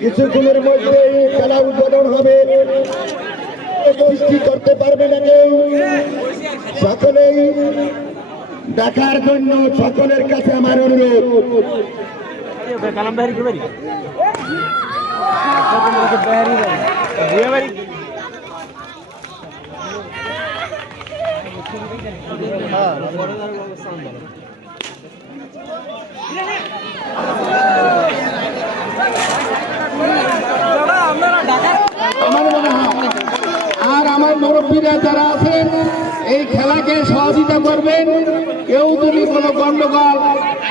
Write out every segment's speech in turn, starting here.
কিছুক্ষণের মধ্যে খেলা উদ্বোধন হবে। সৃষ্টি করতে পারবে না কেউ। সকলেই দেখার জন্য সকলের কাছে আমার অনুরোধ। আর আমার মুরব্বীরা যারা আছেন এই খেলাকে সহযোগিতা করবেন। কেউ যদি কোনো গন্ডগোল,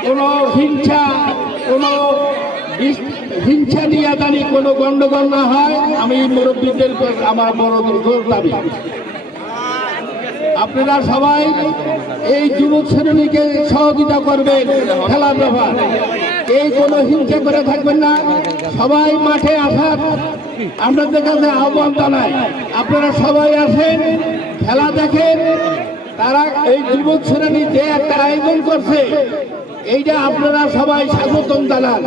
কোনো হিংসা নিয়ে জানি কোনো গন্ডগোল না হয়, আমি মুরব্বীদের আমার বড় দাবি। আপনারা সবাই এই যুবক শ্রেণীকে সহযোগিতা করবেন খেলার ব্যাপার। এই কোনো হিংসা করে থাকবেন না। সবাই মাঠে আসার আপনাদের কাছে আহ্বান জানাই। আপনারা সবাই আসেন, খেলা দেখেন। তারা এই যুবক শ্রেণী যে একটা আয়োজন করছে, এইটা আপনারা সবাই স্বাগতম জানান।